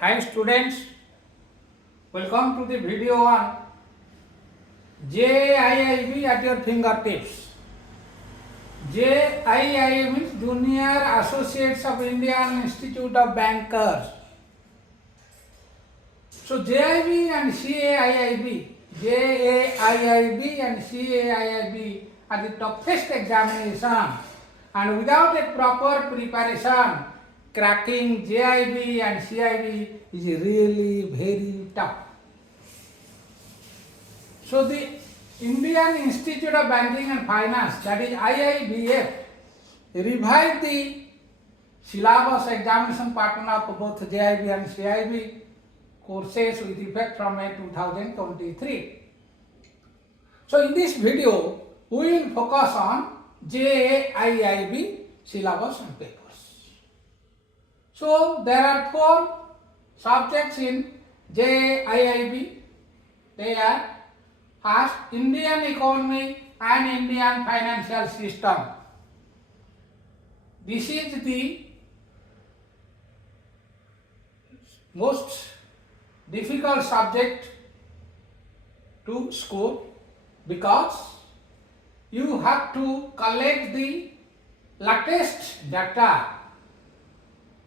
Hi students, welcome to the video on JIIB at your fingertips. JIIB means Junior Associates of Indian Institute of Bankers. So JIB and JAIIB and CAIIB are the toughest examination, and without a proper preparation, cracking JIB and CIB is really very tough. So the Indian Institute of Banking and Finance, that is IIBF, revised the syllabus examination pattern of both JIB and CIB courses with effect from May 2023. So in this video, we will focus on JIIB syllabus and papers. So there are 4 subjects in JIIB. They are first, Indian economy and Indian financial system. This is the most difficult subject to score because you have to collect the latest data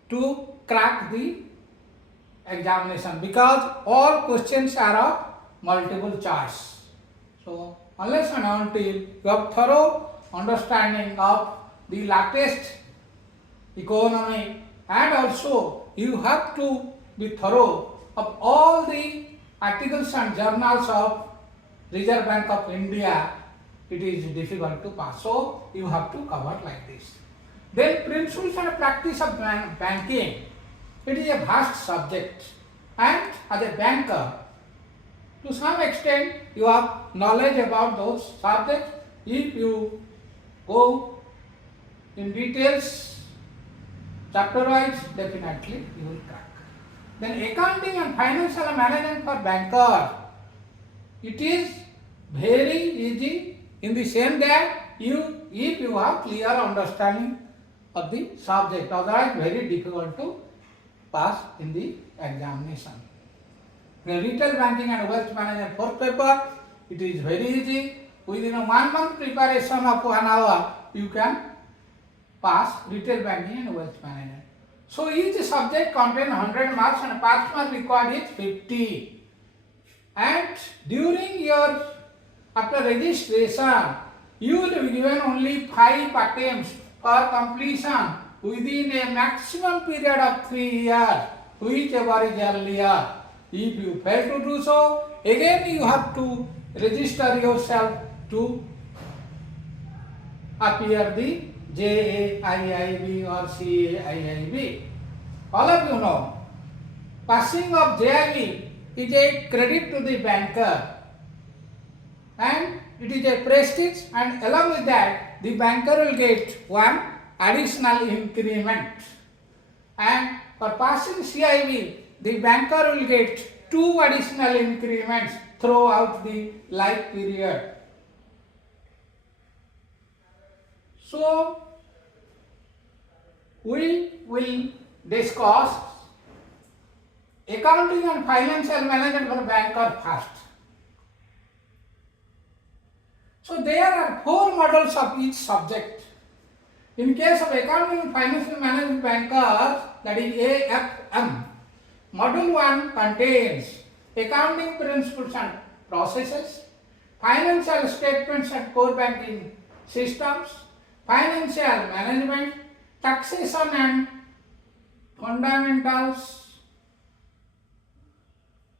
to crack the examination, because all questions are of multiple choice. So unless and until you have thorough understanding of the latest economy, and also you have to be thorough of all the articles and journals of Reserve Bank of India, it is difficult to pass. So you have to cover like this. Then principles and practice of banking. It is a vast subject, and as a banker, to some extent you have knowledge about those subjects. If you go in details, chapter wise, definitely you will crack. Then accounting and financial management for banker. It is very easy in the sense that if you have clear understanding of the subject, otherwise very difficult to pass in the examination. The retail banking and wealth management 4th paper, it is very easy. Within a 1 month preparation of 1 hour, you can pass retail banking and wealth management. So each subject contains 100 marks and pass mark required is 50. And during your, after registration, you will be given only 5 attempts for completion within a maximum period of 3 years, whichever is earlier. If you fail to do so, again you have to register yourself to appear the JIIB or CAIIB. All of you know, passing of JIB is a credit to the banker, and it is a prestige, and along with that, the banker will get 1 additional increment. And for passing CIB, the banker will get 2 additional increments throughout the life period. So we will discuss accounting and financial management for banker first. So there are 4 models of each subject. In case of accounting and financial management bankers, that is AFM, module 1 contains accounting principles and processes, financial statements and core banking systems, financial management, taxation and fundamentals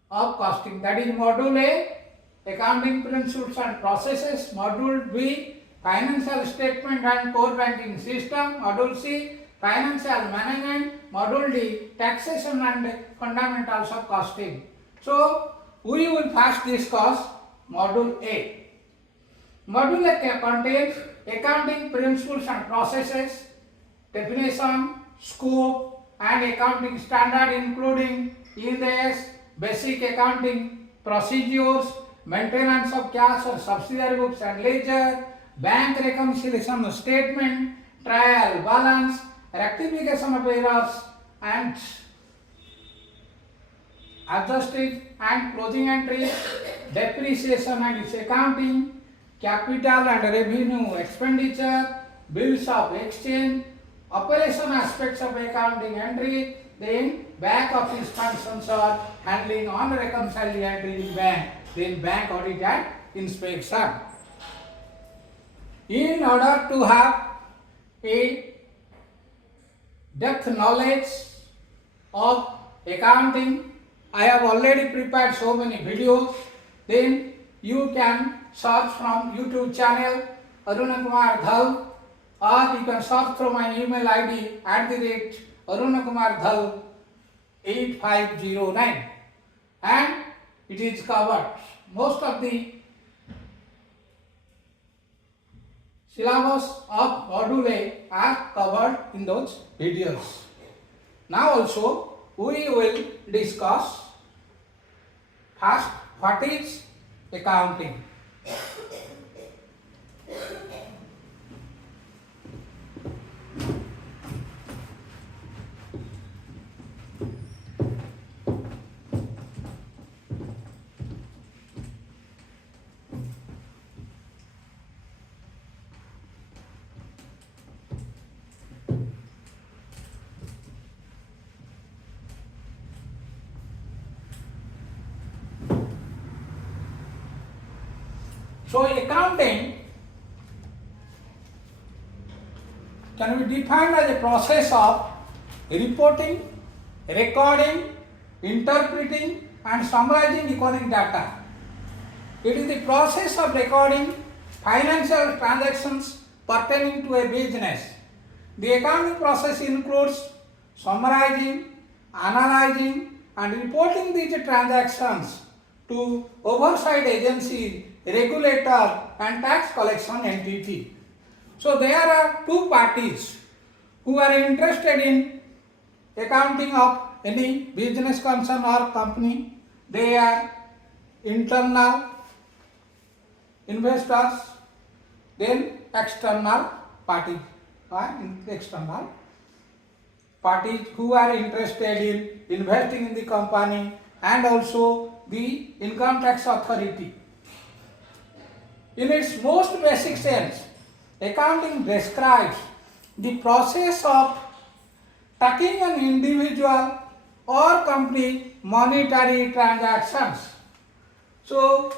of costing. That is module A, accounting principles and processes. Module B, financial statement and core banking system. Module C, financial management. Module D, taxation and fundamentals of costing. So we will first discuss module A. Module A contains accounting principles and processes, definition, scope and accounting standard including Ind AS, basic accounting procedures, maintenance of cash or subsidiary books and ledger, bank reconciliation statement, trial balance, rectification of errors and adjusted and closing entries, depreciation and its accounting, capital and revenue expenditure, bills of exchange, operation aspects of accounting entry, then back office functions are handling unreconciled entry in bank, then bank audit and inspection. In order to have a depth knowledge of accounting, I have already prepared so many videos. Then you can search from YouTube channel Aruna Kumar Dhal, or you can search through my email ID @Aruna Kumar Dhal 8509, and it is covered. Most of the syllabus of module A are covered in those videos. Now also we will discuss first what is accounting. So accounting can be defined as a process of reporting, recording, interpreting and summarizing economic data. It is the process of recording financial transactions pertaining to a business. The accounting process includes summarizing, analyzing and reporting these transactions to oversight agency, regulator and tax collection entity. So there are two parties who are interested in accounting of any business concern or company. They are internal investors, then external parties who are interested in investing in the company, and also the income tax authority. In its most basic sense, accounting describes the process of tracking an individual or company monetary transactions. So,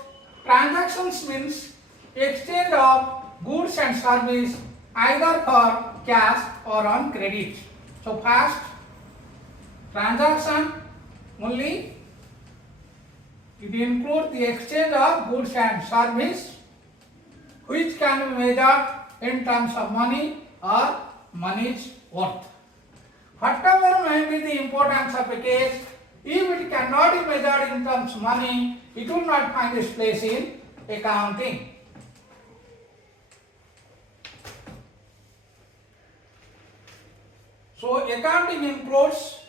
transactions means exchange of goods and service either for cash or on credit. So, first, transaction only, it includes the exchange of goods and service which can be measured in terms of money or money's worth. Whatever may be the importance of a case, if it cannot be measured in terms of money, it will not find its place in accounting. So accounting includes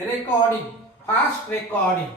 recording, first recording.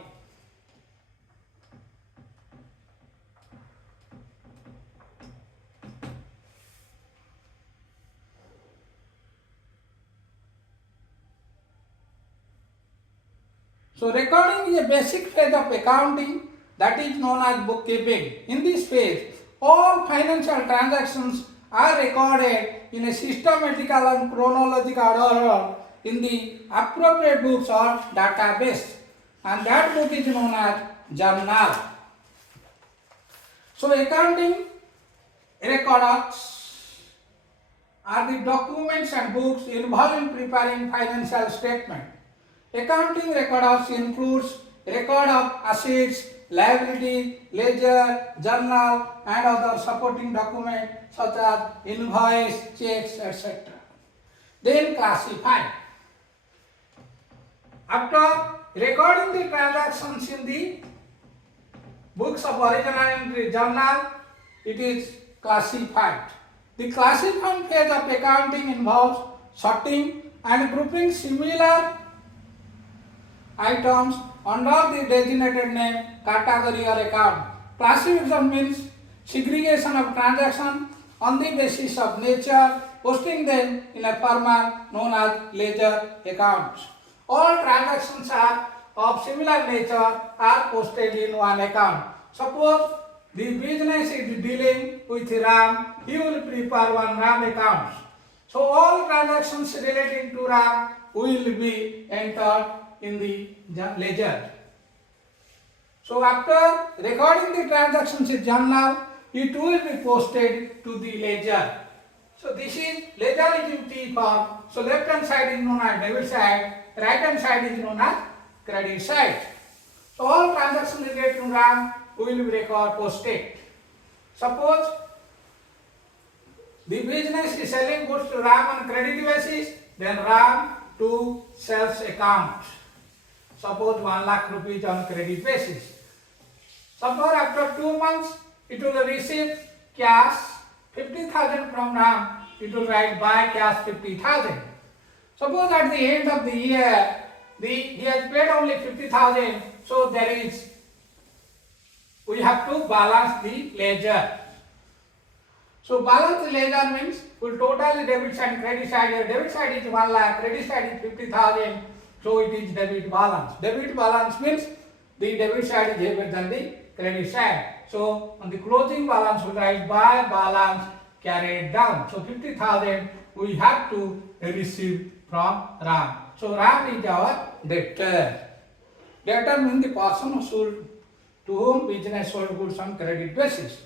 So recording is a basic phase of accounting that is known as bookkeeping. In this phase, all financial transactions are recorded in a systematical and chronological order in the appropriate books or database, and that book is known as journal. So accounting records are the documents and books involved in preparing financial statement. Accounting records includes record of assets, liability, ledger, journal and other supporting documents such as invoice, checks, etc. Then classify. After recording the transactions in the books of original entry journal, it is classified. The classifying phase of accounting involves sorting and grouping similar items under the designated name, category or account. Classification means segregation of transactions on the basis of nature, posting them in a format known as ledger accounts. All transactions are of similar nature are posted in one account. Suppose the business is dealing with RAM, he will prepare one RAM account. So all transactions relating to RAM will be entered in the ledger. So after recording the transactions in journal, it will be posted to the ledger. So this is ledger is in T form. So left hand side is known as debit side, right hand side is known as credit side. So all transactions related to RAM will be record posted. Suppose the business is selling goods to RAM on credit basis, then RAM to sales account. Suppose 1 lakh rupees on credit basis. Suppose after 2 months it will receive cash 50,000 from RAM. It will write buy cash 50,000. Suppose at the end of the year he has paid only 50,000. So we have to balance the ledger. So balance the ledger means we total debit side and credit side. Debit side is 1 lakh, credit side is 50,000. So it is debit balance. Debit balance means the debit side is heavier than the credit side. So on the closing balance we write by balance carried down. So 50,000 we have to receive from RAM. So RAM is our debtor. Debtor means the person who sold, to whom business sold goods on credit basis.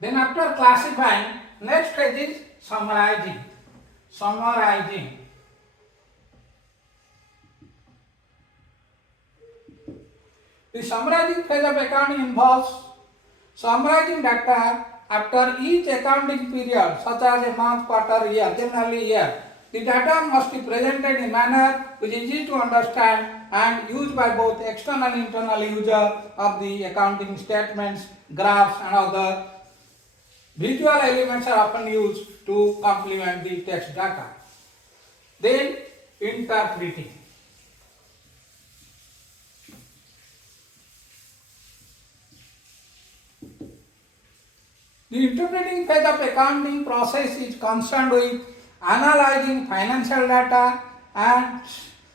Then after classifying, next phase is summarizing. Summarizing. The summarizing phase of accounting involves summarizing data after each accounting period, such as a month, quarter, year, generally year. The data must be presented in a manner which is easy to understand and used by both external and internal users of the accounting statements, graphs and other visual elements are often used to complement the text data. Then interpreting. The interpreting phase of accounting process is concerned with analyzing financial data and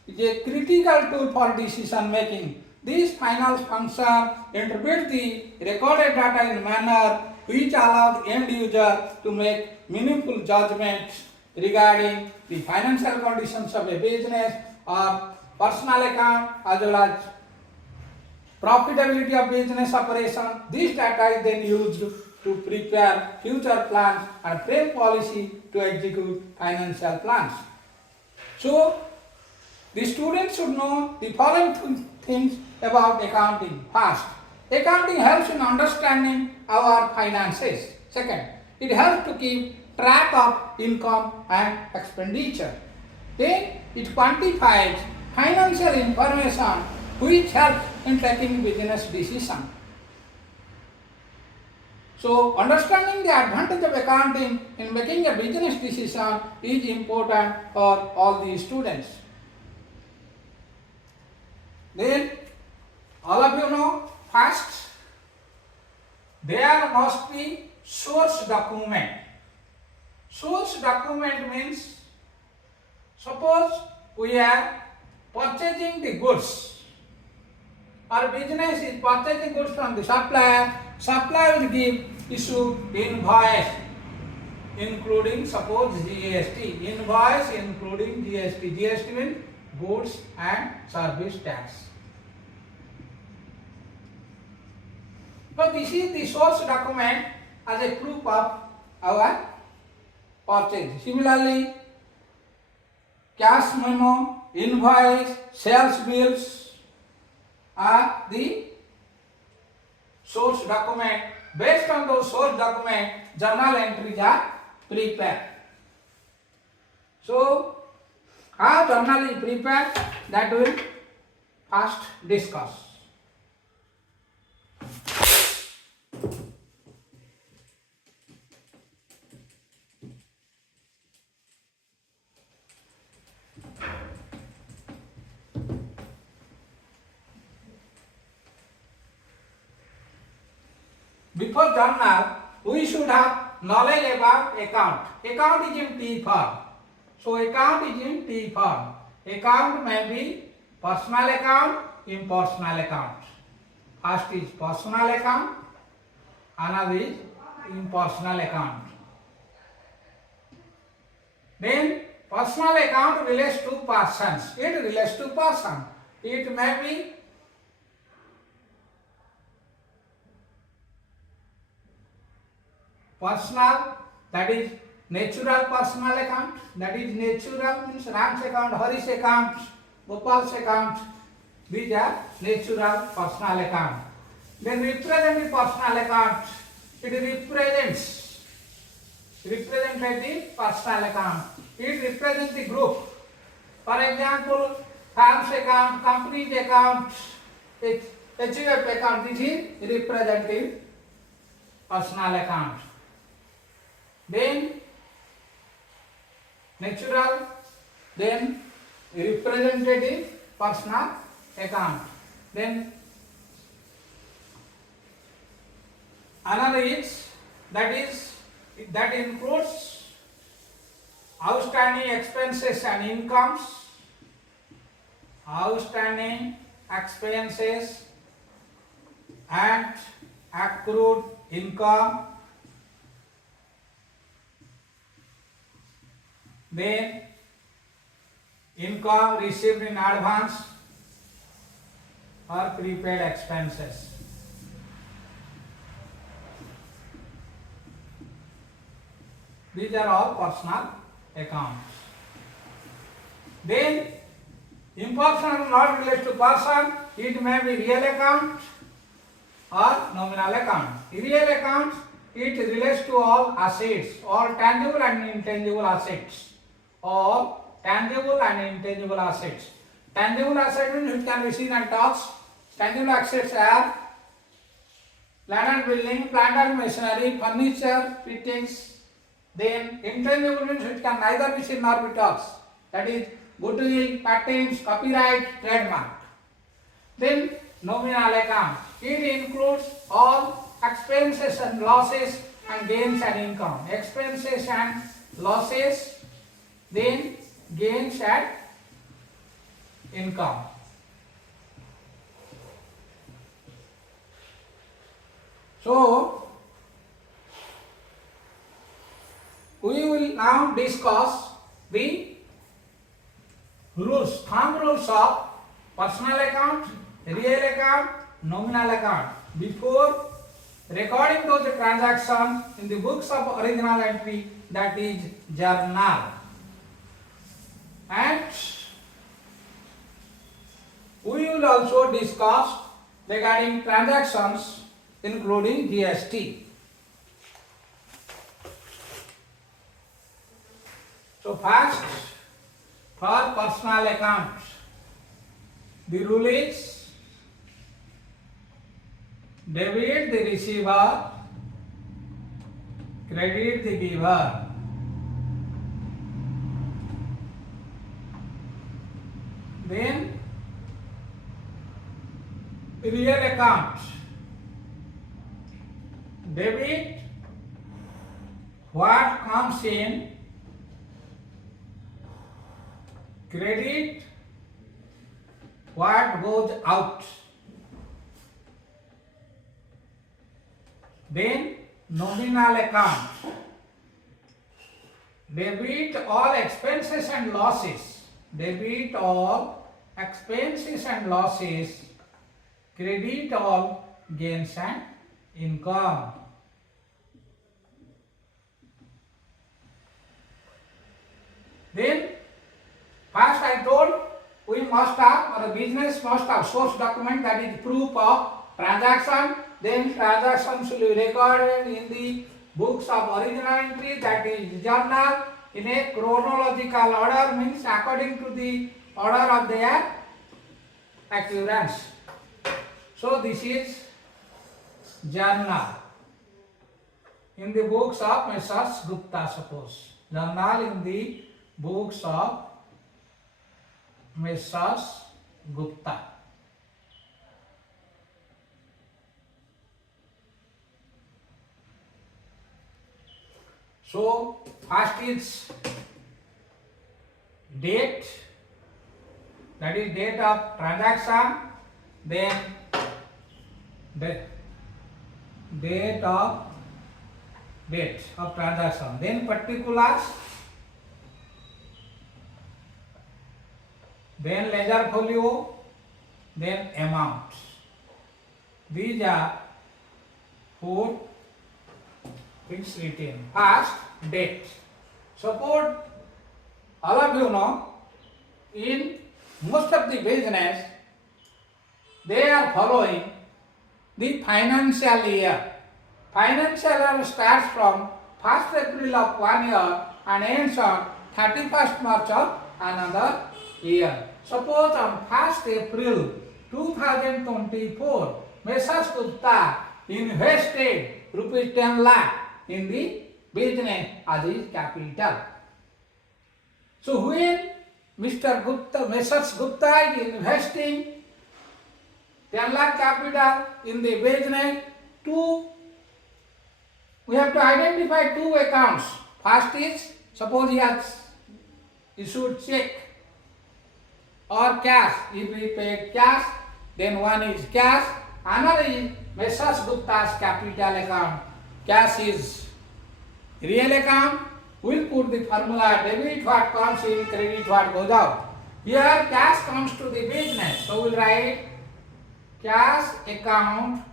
is a critical tool for decision making. These final function interpret the recorded data in a manner which allows end user to make meaningful judgments regarding the financial conditions of a business or personal account as well as profitability of business operation. This data is then used to prepare future plans and frame policy to execute financial plans. So, the students should know the following things about accounting. First, accounting helps in understanding our finances. Second, it helps to keep track of income and expenditure. Then, it quantifies financial information which helps in taking business decisions. So, understanding the advantage of accounting in making a business decision is important for all the students. Then, all of you know, first, there must be source document. Source document means, suppose we are purchasing the goods. Our business is purchasing goods from the supplier. Supplier will issue invoice including suppose GST. Invoice including GST. GST means goods and service tax. So this is the source document as a proof of our purchase. Similarly, cash memo, invoice, sales bills are the source document. Based on those source document, journal entries are prepared. So, how journal is prepared, that we will first discuss. Before journal, we should have knowledge about account. Account is in T form. So account is in T form. account may be personal account, impersonal account. First is personal account, another is impersonal account. Then personal account relates to persons. It relates to person. It may be personal, that is natural personal account, that is natural means Ram's account, Hari's account, Gopal's account. These are natural personal account. Then representative personal account, it represents representative personal account. It represents the group. For example, firm's account, company's account, HUF account. This is representative personal account. Then natural, then representative personal account. Then another is that includes outstanding expenses and incomes, outstanding expenses and accrued income. Then income received in advance or prepaid expenses. These are all personal accounts. Then impersonal not related to person, it may be real account or nominal account. Real account, it relates to all assets, all tangible and intangible assets. All tangible and intangible assets. Tangible assets means which can be seen and touched. Tangible assets are land and building, plant and machinery, furniture, fittings. Then intangible means which can neither be seen nor be touched. That is goodwill, patents, copyright, trademark. Then nominal account. It includes all expenses and losses and gains and income. Expenses and losses, then gains and income. So we will now discuss the rules, thumb rules of personal account, real account, nominal account before recording those transactions in the books of original entry, that is journal. And we will also discuss regarding transactions including GST. So first, for personal accounts, the rule is debit the receiver, credit the giver. Then real account, debit what comes in, credit what goes out. Then nominal account, debit all expenses and losses, debit all expenses and losses, credit all gains and income. Then first I told we must have, or a business must have source document, that is proof of transaction. Then transactions will be recorded in the books of original entry, that is journal, in a chronological order, means according to the order of their occurrence. So this is journal in the books of Messrs. Gupta, suppose. Journal in the books of Messrs. Gupta. So first is date, that is date of transaction, then the date of transaction, then particulars, then ledger folio, then amount. These are 4 things written. First, date. Suppose all of you know, in most of the business, they are following the financial year. Financial year starts from 1st April of one year and ends on 31st March of another year. Suppose on 1st April 2024, Messrs. Gupta invested rupees 10 lakh in the business as his capital. So when Mr. Gupta, Messrs. Gupta is investing 10 lakh capital in the business, we have to identify 2 accounts. First is, suppose he has issued check or cash. If we paid cash, then one is cash, another is Messrs. Gupta's capital account. Cash is real account. We'll put the formula debit what comes in, credit what goes out. Here cash comes to the business, so we'll write cash account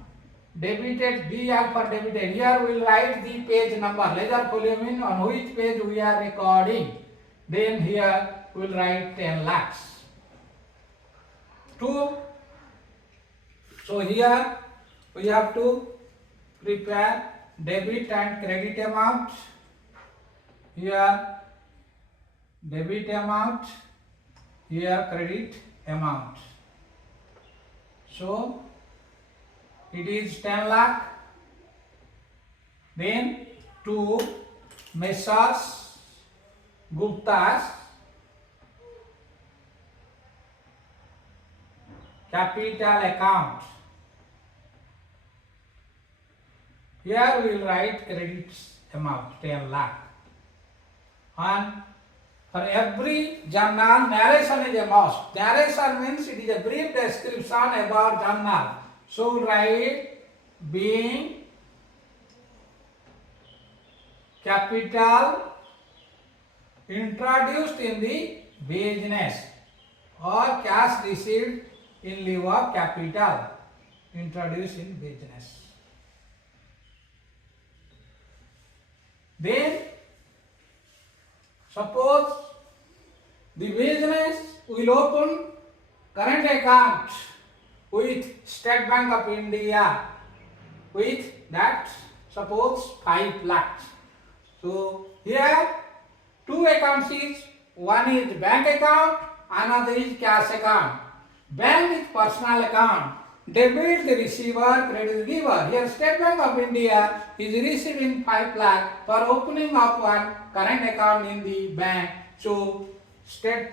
debited, DR for debited. Here we'll write the page number, ledger folio mean on which page we are recording. Then here we'll write 10 lakhs. 2. So here we have to prepare debit and credit amount. Here debit amount, here credit amount. So it is 10 lakh. Then to Messrs. Gupta's capital account. Here we will write credit amount 10 lakh. And for every journal, narration is a must. Narration means it is a brief description about journal. So we write being capital introduced in the business or cash received in lieu of capital introduced in business. Then suppose the business will open current account with State Bank of India with that suppose 5 lakhs. So here 2 accounts is, one is bank account, another is cash account. Bank is personal account, debit the receiver, credit the giver. Here State Bank of India is receiving 5 lakh for opening of one current account in the bank. So state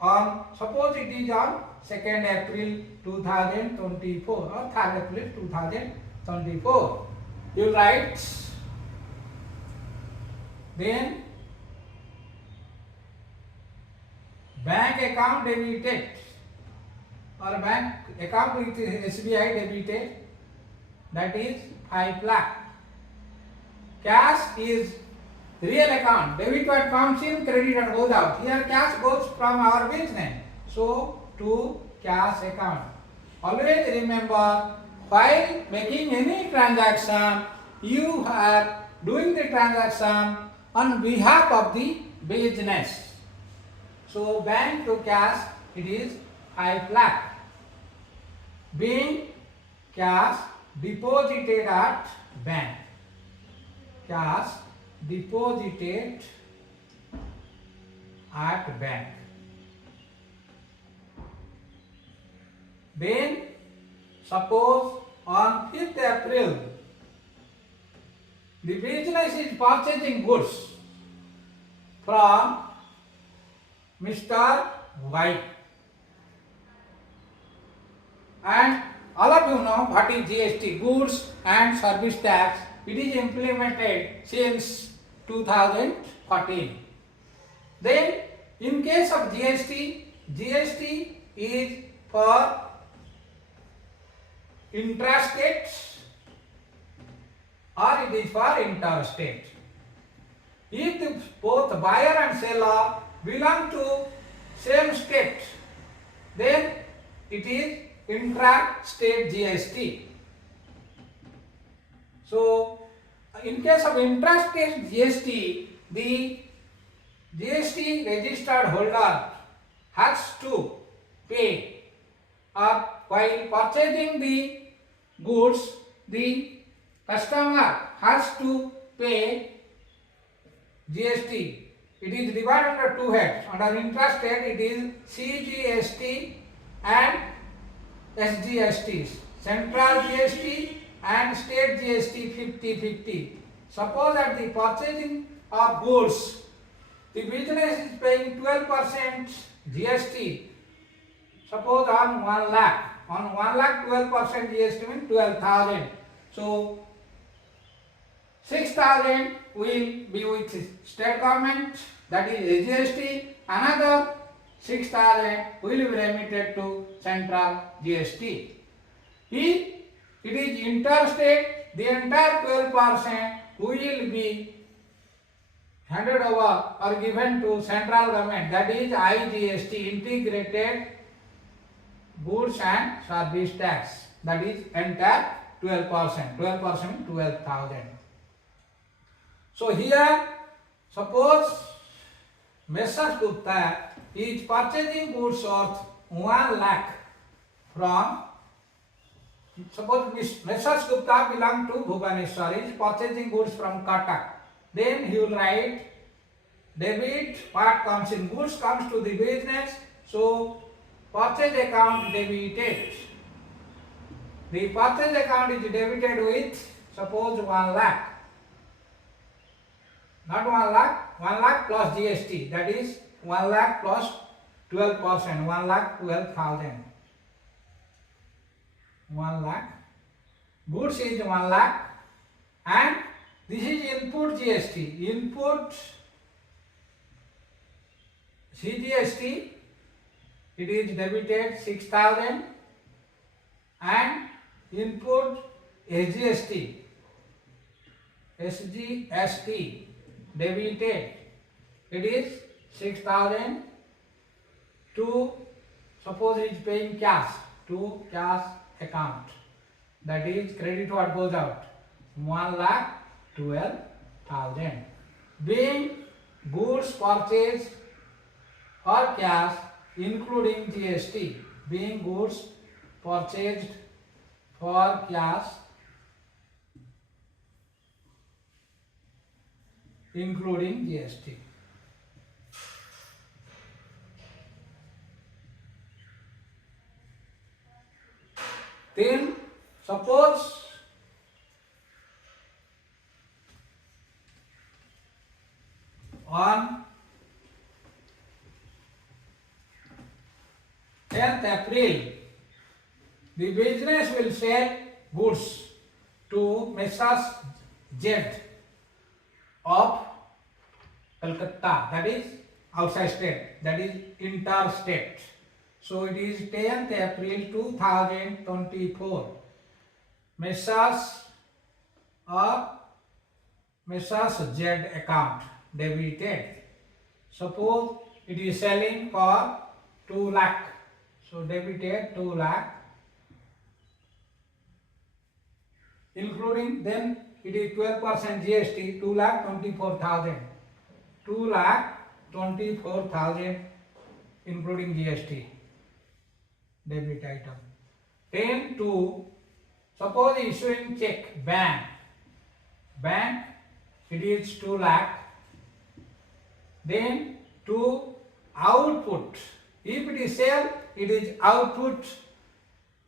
on, suppose it is on 2nd April 2024 or 3rd April 2024. You write, then bank account debited or bank account with SBI debited, that is 5 lakh. Cash is real account, debit what comes in, credit what goes out. Here cash goes from our business, so to cash account. Always remember, while making any transaction, you are doing the transaction on behalf of the business. So bank to cash, it is 5 lakh. Being cash deposited at bank. Cash deposited at bank. Then suppose on 5th April the business is purchasing goods from Mr. Y. And all of you know what is GST, goods and service tax. It is implemented since 2014. Then in case of GST, GST is for intrastate or it is for interstate. If both buyer and seller belong to same state, then it is intra-state GST. So, in case of intra-state GST, the GST registered holder has to pay, or while purchasing the goods, the customer has to pay GST. It is divided under two heads. Under intrastate, it is CGST and SGST. Central GST and state GST 50-50. Suppose at the purchasing of goods, the business is paying 12% GST. Suppose on 1 lakh. On 1 lakh, 12% GST means 12,000. So 6,000 will be with state government, that is SGST. Another 6,000 will be remitted to central GST. If it is interstate, the entire 12% will be handed over or given to central government, that is I.e.ACCOUNTING, integrated goods and service tax, that is entire 12%. 12% means 12,000. So here, suppose Messrs Gupta is purchasing goods worth 1 lakh from, suppose Messrs Gupta belong to Bhubaneswar, is purchasing goods from Cuttack. Then he will write debit, what comes in goods comes to the business, so purchase account debited. The purchase account is debited with, suppose 1 lakh. Not 1 lakh, 1 lakh plus GST, that is 1 lakh plus 12%, 1 lakh 12,000. 1 lakh. Goods is 1 lakh and this is input GST. Input CGST, it is debited 6,000 and input SGST, debited, it is 6,000 to, suppose it is paying cash, to cash account, that is credit what goes out, 1,12,000. Being goods purchased for cash including GST, being goods purchased for cash including GST. Then suppose on 10th April, the business will sell goods to Messrs Jaiib of Calcutta, that is outside state, that is interstate. So it is 10th April 2024. Messrs Jaiib account debited. Suppose it is selling for 2 lakh. So debited 2 lakh, including then it is 12% GST, 2,24,000. 2,24,000 including GST, debit item. 10 to, suppose issuing check, bank, it is 2 lakh. Then to output, if it is sale, it is output.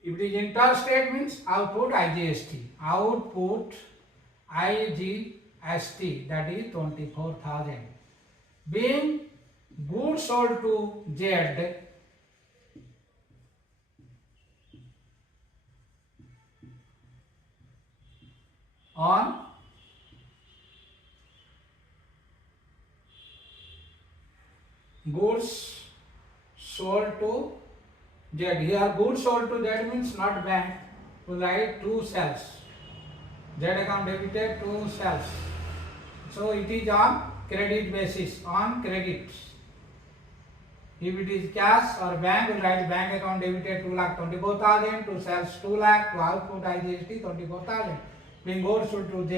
If it is interstate means output IGST. Output IGST, that is 24,000. Being goods sold to Z on goods sold to Z. Here goods sold to Z means not bank. We write to sales. Z account debited to sales. So it is on credit basis, on credit. If it is cash or bank, we write bank account debited 2,24,000 to sales 2 lakh to output I.e.ACCOUNTING 24,000. Being goods sold to Z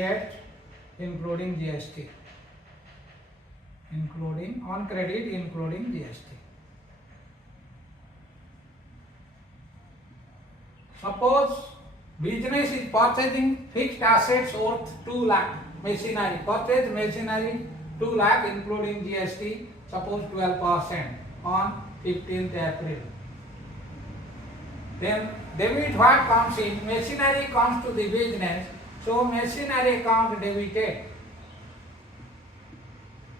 including GST. Including on credit including GST. Suppose business is purchasing fixed assets worth 2 lakh. Machinery, purchase machinery 2 lakh including GST, suppose 12% on 15th April. Then debit what comes in? Machinery comes to the business, so machinery account debited.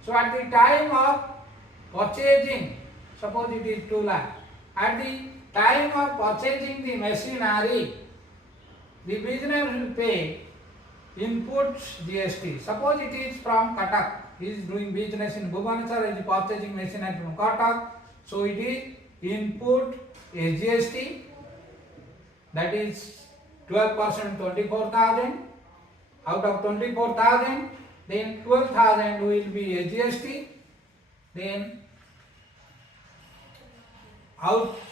So at the time of purchasing, suppose it is 2 lakh. At the time of purchasing the machinery, the business will pay input GST. Suppose it is from Cuttack. He is doing business in Bhubaneswar, he is purchasing machinery from Cuttack. So it is input a GST, that is 12% 24,000. Out of 24,000, then 12,000 will be a GST. Then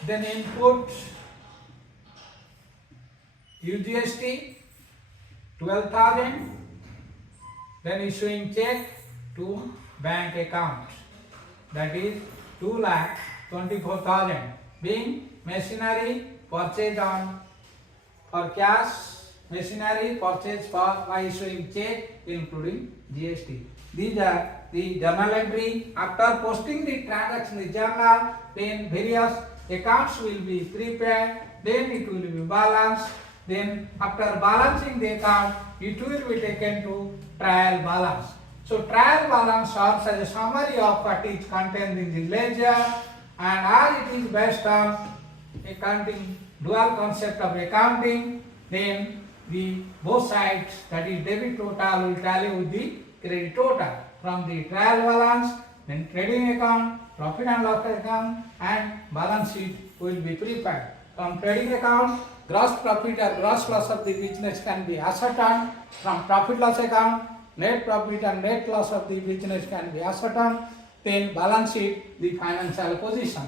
input UGST 12,000, then issuing check to bank account, that is 2,24,000, being machinery purchased on for cash, machinery purchased for by issuing check including GST. These are the journal entry. After posting the transaction in the journal, then various accounts will be prepared, then it will be balanced. Then after balancing the account, it will be taken to trial balance. So trial balance serves as a summary of what is contained in the ledger, and as it is based on accounting, dual concept of accounting, then the both sides, that is debit total, will tally with the credit total. From the trial balance, then trading account, profit and loss account, and balance sheet will be prepared. From trading account, gross profit or gross loss of the business can be ascertained. From profit loss account, net profit and net loss of the business can be ascertained. Then balance sheet, the financial position.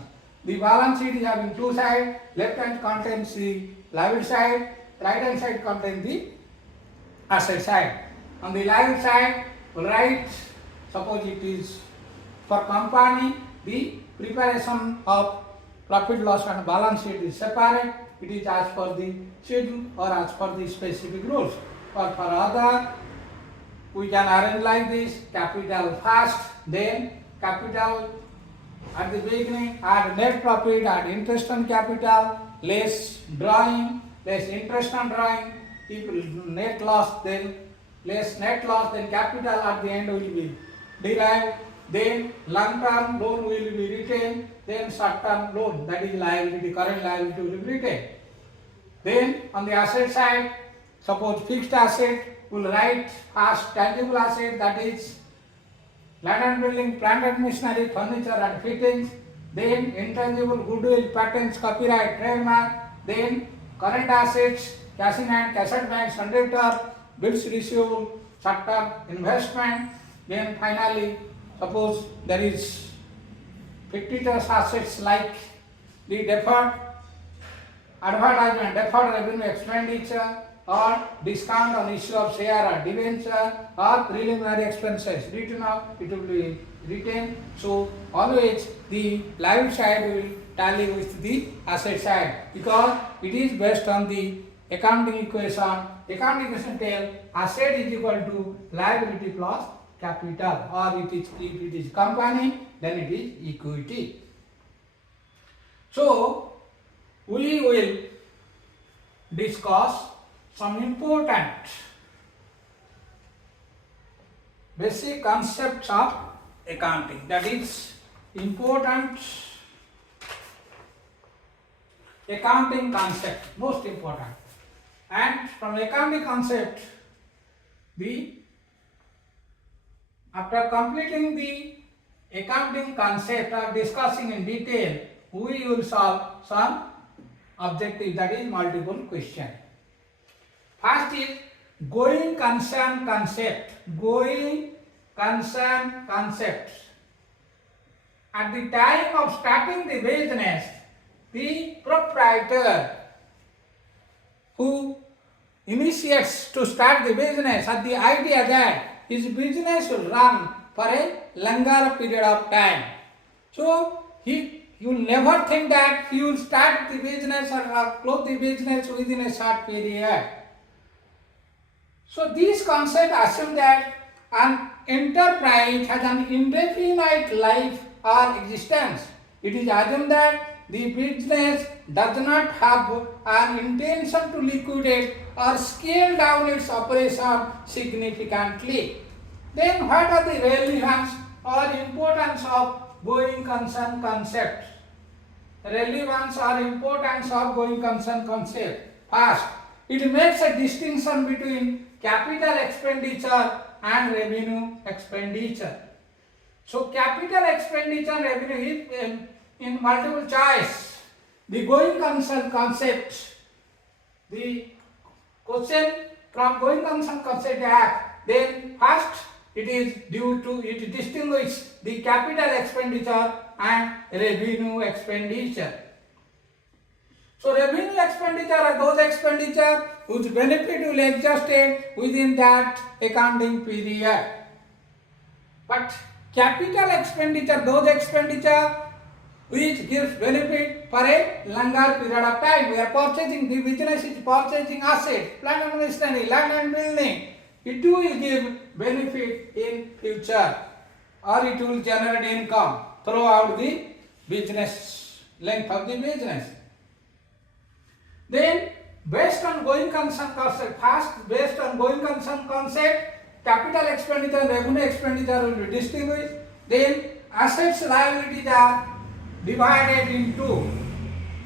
The balance sheet is having two sides. Left hand contains the liability side, right hand side contains the asset side. On the liability side, right, suppose it is for company, the preparation of profit loss and balance sheet is separate. It is as per the schedule or as per the specific rules. Or for other, we can arrange like this: capital first, then capital at the beginning, add net profit, add interest on capital, less drawing, less interest on drawing. If net loss, then less net loss, then capital at the end will be derived. Then long-term loan will be retained, then short-term loan, that is liability, current liability will be retained. Then on the asset side, suppose fixed asset, we will write as tangible asset, that is land and building, plant and machinery, furniture and fittings. Then intangible goodwill, patents, copyright, trademark. Then current assets, cash in hand, cash at bank, sundry debtor, bills receivable, short-term investment. Then finally, suppose there is fictitious assets like the deferred advertisement, deferred revenue expenditure, or discount on issue of share or debenture, or preliminary expenses written off, it will be retained. So always the liability side will tally with the asset side, because it is based on the accounting equation. Accounting equation tells asset is equal to liability plus capital, or if it is company, then it is equity. So we will discuss some important basic concepts of accounting, that is important accounting concept, most important. And from accounting concept, after completing the accounting concept or discussing in detail, we will solve some objective, that is multiple question. First is going concern concept. Going concern concept. At the time of starting the business, the proprietor who initiates to start the business had the idea that his business will run for a longer period of time. So he will never think that he will start the business or close the business within a short period. So this concept assumes that an enterprise has an indefinite life or existence. It is assumed that the business does not have an intention to liquidate or scale down its operation significantly. Then what are the relevance or importance of going concern concept? Relevance or importance of going concern concept. First, it makes a distinction between capital expenditure and revenue expenditure. So capital expenditure and revenue is in multiple choice. The going concern concept, the question from going concern concept act, then first it is due to it distinguish the capital expenditure and revenue expenditure. So revenue expenditure are those expenditure whose benefit will exhausted within that accounting period. But capital expenditure, those expenditure which gives benefit for a longer period of time. We are purchasing, the business is purchasing assets, plant and machinery, land and building. It will give benefit in future, or it will generate income throughout the business, length of the business. Then based on going concern concept, first based on going concern concept, capital expenditure and revenue expenditure will be distinguished. Then assets liabilities are divided into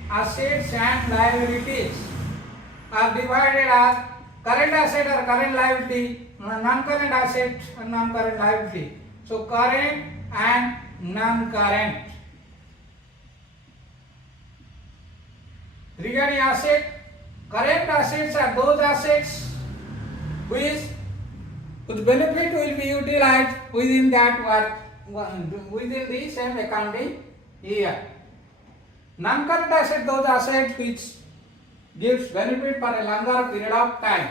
assets and liabilities are divided as current asset or current liability, non-current asset and non-current liability. So current and non-current. Regarding asset, current assets are those assets whose benefit will be utilized within that within the same accounting year. Non-current asset, those assets which gives benefit for a longer period of time.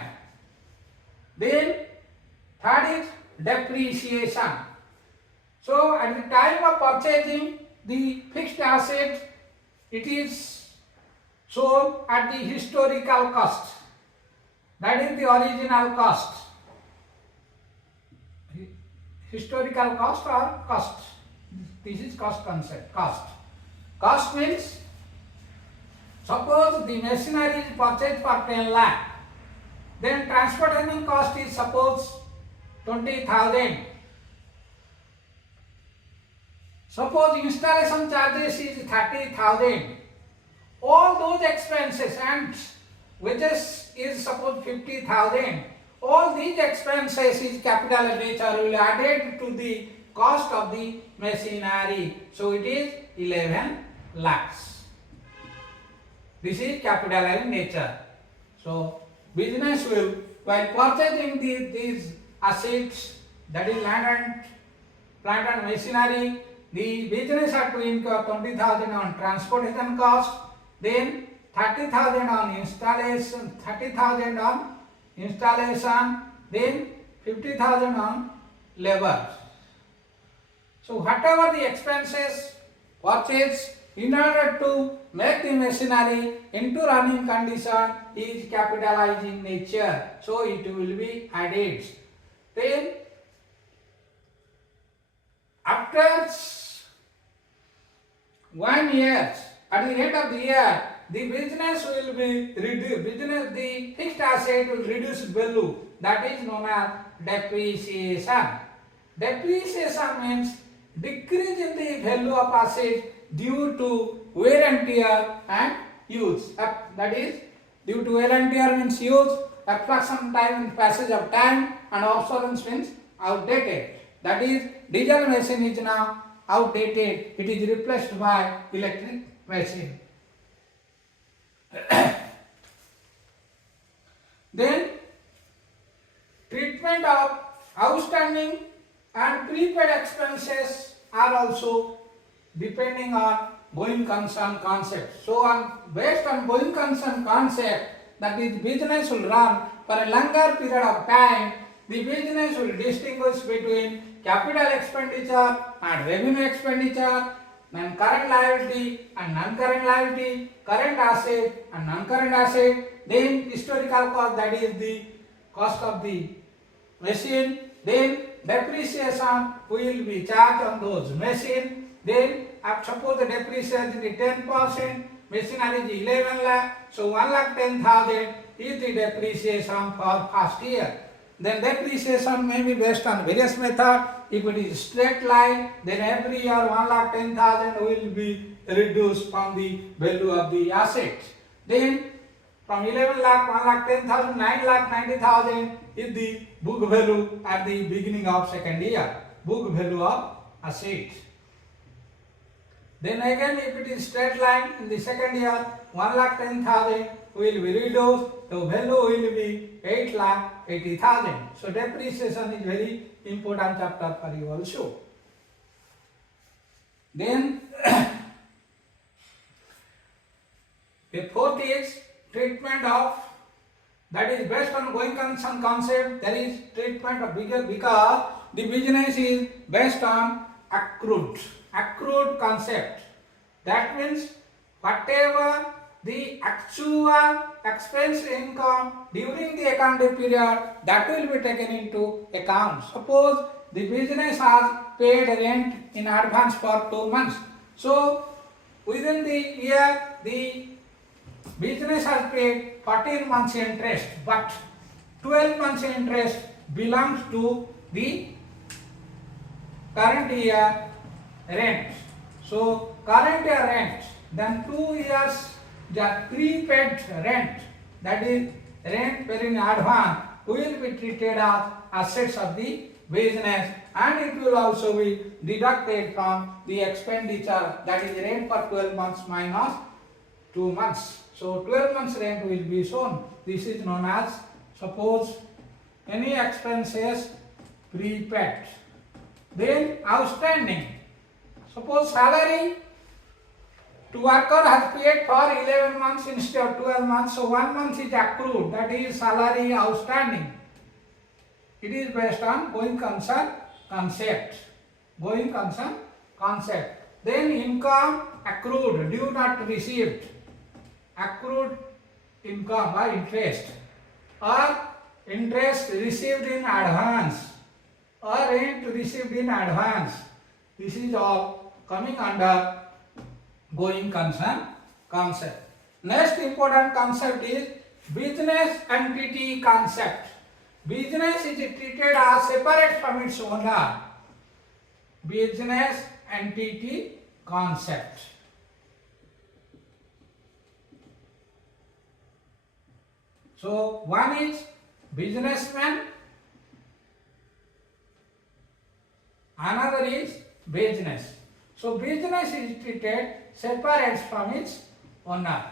Then third is depreciation. So at the time of purchasing the fixed asset, it is shown at the historical cost. That is the original cost. Historical cost or cost. This is cost concept. Cost. Cost means, suppose the machinery is purchased for 10 lakh. Then transportation cost is suppose 20,000. Suppose installation charges is 30,000. All those expenses and wages is suppose 50,000. All these expenses is capital in nature will be added to the cost of the machinery. So it is 11 lakhs. This is capital in nature. So business will, while purchasing these assets, that is land and plant and machinery, the business had to incur 20,000 on transportation cost, then 30,000 on installation, then 50,000 on labor. So whatever the expenses purchased in order to make the machinery into running condition is capitalized in nature. So it will be added. Then after 1 year, at the end of the year, the business will be reduced. The fixed asset will reduce value. That is known as depreciation. Depreciation means decrease in the value of asset due to wear and tear and use. That is, due to wear and tear means use, abstraction time and passage of time, and obsolescence means outdated. That is, diesel machine is now outdated. It is replaced by electric machine. Then treatment of outstanding and prepaid expenses are also depending on going concern concept. So based on going concern concept, that is business will run for a longer period of time, the business will distinguish between capital expenditure and revenue expenditure, then current liability and non-current liability, current asset and non-current asset, then historical cost, that is the cost of the machine, then depreciation will be charged on those machine, then suppose the depreciation is 10%, machinery is 11 lakh, so 1,10,000 is the depreciation for first year. Then depreciation may be based on various methods. If it is straight line, then every year 1,10,000 will be reduced from the value of the asset. Then from 11 lakh, 1,10,000, 9,90,000 is the book value at the beginning of second year, book value of asset. Then again, if it is straight line in the second year, 1,10,000 will be reduced, the value will be 8,80,000. So depreciation is very important chapter for you also. Then the fourth is treatment of, that is based on going concern concept, there is treatment of bigger, because the business is based on accrued concept. That means whatever the actual expense income during the accounting period, that will be taken into account. Suppose the business has paid rent in advance for 2 months. So within the year, the business has paid 14 months interest, but 12 months interest belongs to the current year rent. So current year rent, then 2 years the prepaid rent, that is rent paid in advance, will be treated as assets of the business, and it will also be deducted from the expenditure, that is rent for 12 months minus 2 months. So 12 months rent will be shown. This is known as, suppose any expenses prepaid. Then outstanding. Suppose salary to worker has paid for 11 months instead of 12 months. So 1 month is accrued, that is salary outstanding. It is based on going concern concept. Going concern concept. Then income accrued, due not received. Accrued income or interest, or interest received in advance, or rent received in advance. This is all coming under going concern concept. Next important concept is business entity concept. Business is treated as separate from its owner. Business entity concept. So one is businessman, another is business. So business is treated separate from its owner.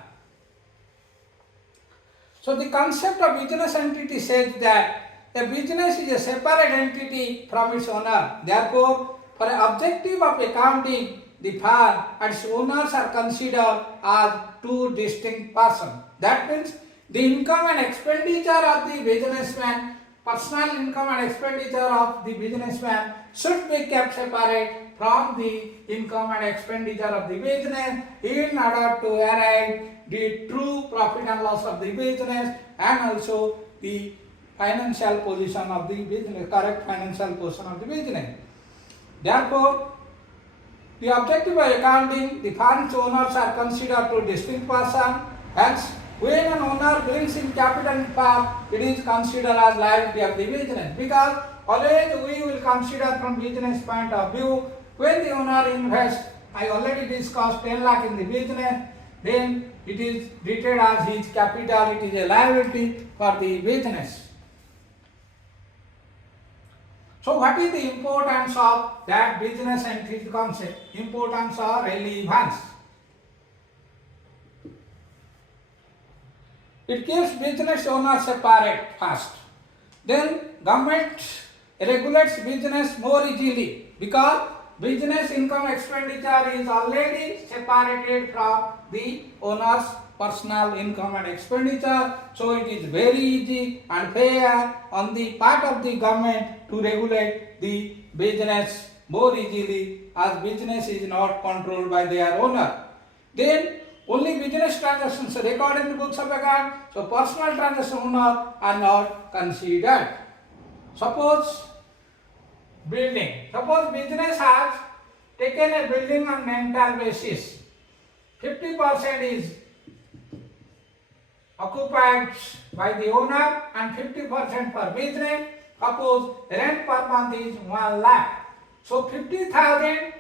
So the concept of business entity says that a business is a separate entity from its owner. Therefore, for an objective of accounting, the firm and its owners are considered as two distinct persons. That means the income and expenditure of the businessman, personal income and expenditure of the businessman should be kept separate from the income and expenditure of the business in order to arrive the true profit and loss of the business, and also the financial position of the business, correct financial position of the business. Therefore, the objective of accounting, the firm's owners are considered two distinct persons. Hence, when an owner brings in capital in firm, it is considered as liability of the business, because always we will consider from business point of view. When the owner invests, I already discussed 10 lakh in the business, then it is treated as his capital, it is a liability for the business. So what is the importance of that business entity concept? Importance or relevance. It keeps business owners separate first. Then government regulates business more easily because business income expenditure is already separated from the owner's personal income and expenditure. So it is very easy and fair on the part of the government to regulate the business more easily as business is not controlled by their owner. Then only business transactions recorded in the books of account, so personal transactions are not considered. Suppose business has taken a building on rental basis. 50% is occupied by the owner and 50% for business. Suppose rent per month is 1 lakh. So 50,000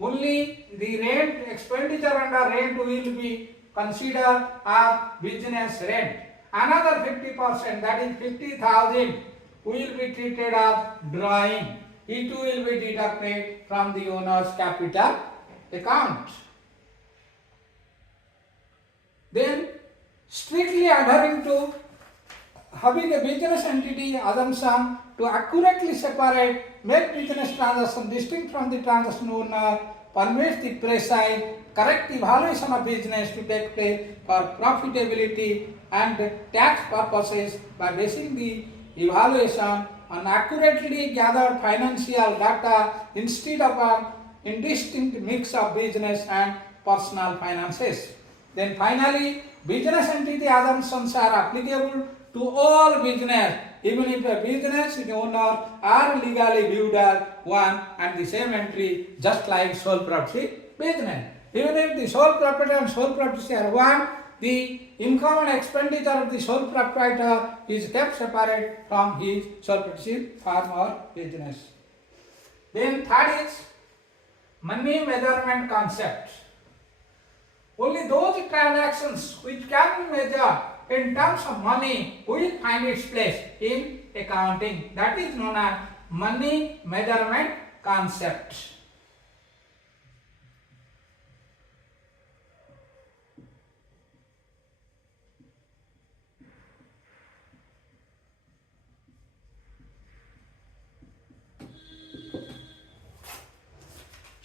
only the rent expenditure under rent will be considered as business rent. Another 50%, that is 50,000, will be treated as drawing. It will be deducted from the owner's capital account. Then strictly adhering to having a business entity assumption to accurately separate, make business transaction distinct from the transaction owner, permits the precise, correct evaluation of business to take place for profitability and tax purposes by basing the evaluation on accurately gathered financial data instead of an indistinct mix of business and personal finances. Then finally, business entity assumptions are applicable to all business, even if a business owner are legally viewed as one and the same entity, just like sole proprietorship business. Even if the sole proprietor and sole proprietorship are one, the income and expenditure of the sole proprietor is kept separate from his sole proprietorship firm or business. Then third is money measurement concept. Only those transactions which can be measured in terms of money will find its place in accounting. That is known as money measurement concept.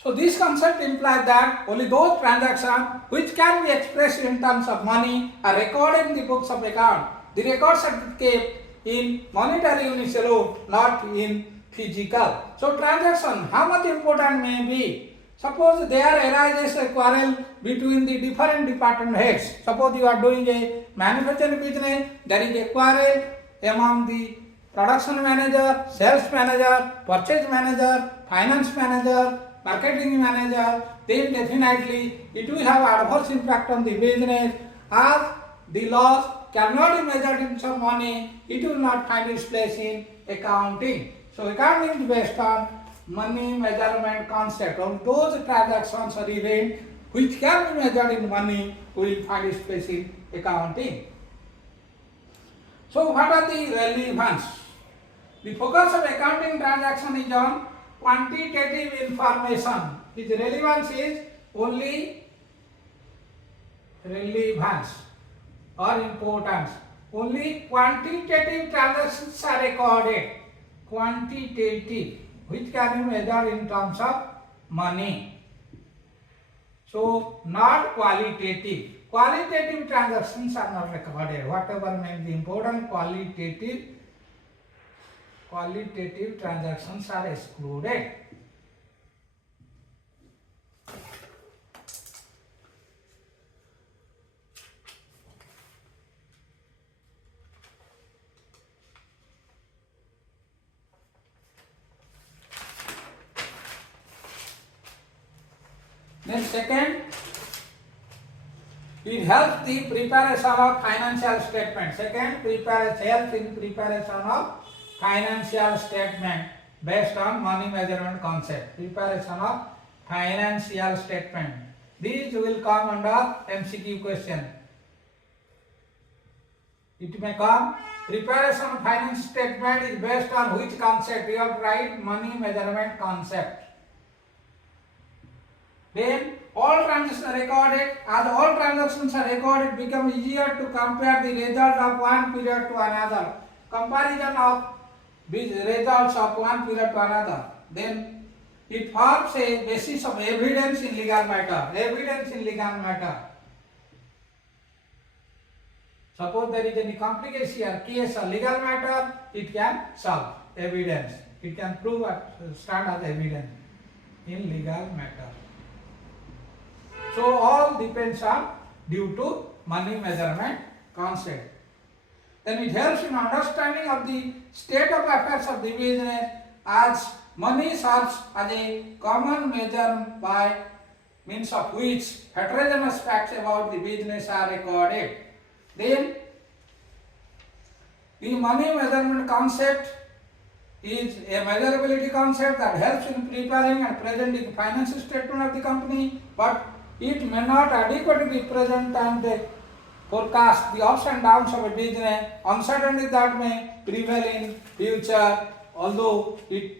So this concept implies that only those transactions which can be expressed in terms of money are recorded in the books of account. The records are kept in monetary units alone, not in physical. So transaction, how much important may be? Suppose there arises a quarrel between the different department heads. Suppose you are doing a manufacturing business, there is a quarrel among the production manager, sales manager, purchase manager, finance manager, marketing manager, then definitely it will have adverse impact on the business as the loss cannot be measured in some money, it will not find its place in accounting. So accounting is based on money measurement concept. Of those transactions or events which can be measured in money will find its place in accounting. So what are the relevance? The focus of accounting transaction is on quantitative information. Its relevance is only relevance or importance. Only quantitative transactions are recorded. Quantitative, which can be measured in terms of money. So not qualitative. Qualitative transactions are not recorded. Whatever may be important, qualitative transactions are excluded. Then second, it helps the preparation of financial statement. Second, helps in preparation of financial statement based on money measurement concept. Preparation of financial statement. These will come under MCQ question. It may come. Preparation of financial statement is based on which concept? You have to write money measurement concept. Then all transactions are recorded. As all transactions are recorded, it becomes easier to compare the result of one period to another. Comparison of results of one period to another. Then it forms a basis of evidence in legal matter. Evidence in legal matter. Suppose there is any complication, case or legal matter, it can solve. Evidence. It can prove and stand as evidence in legal matter. So all depends on due to money measurement concept. Then it helps in understanding of the state of affairs of the business, as money serves as a common measure by means of which heterogeneous facts about the business are recorded. Then the money measurement concept is a measurability concept that helps in preparing and presenting financial statement of the company, but it may not adequately represent and forecast the ups and downs of a business, uncertainty that may prevail in future. Although it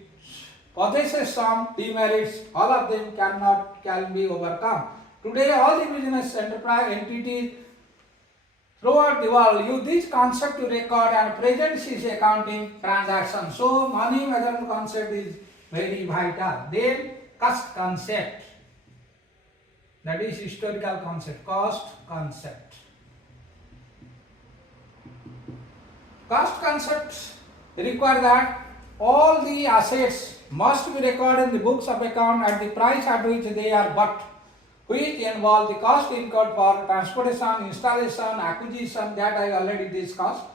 possesses some demerits, all of them can be overcome. Today, all the business enterprise entities throughout the world use this concept to record and present its accounting transactions. So, money measurement concept is very vital. Then, cost concept, that is historical concept, cost concept. Cost concepts require that all the assets must be recorded in the books of account at the price at which they are bought, which involve the cost incurred for transportation, installation, acquisition, that I already discussed,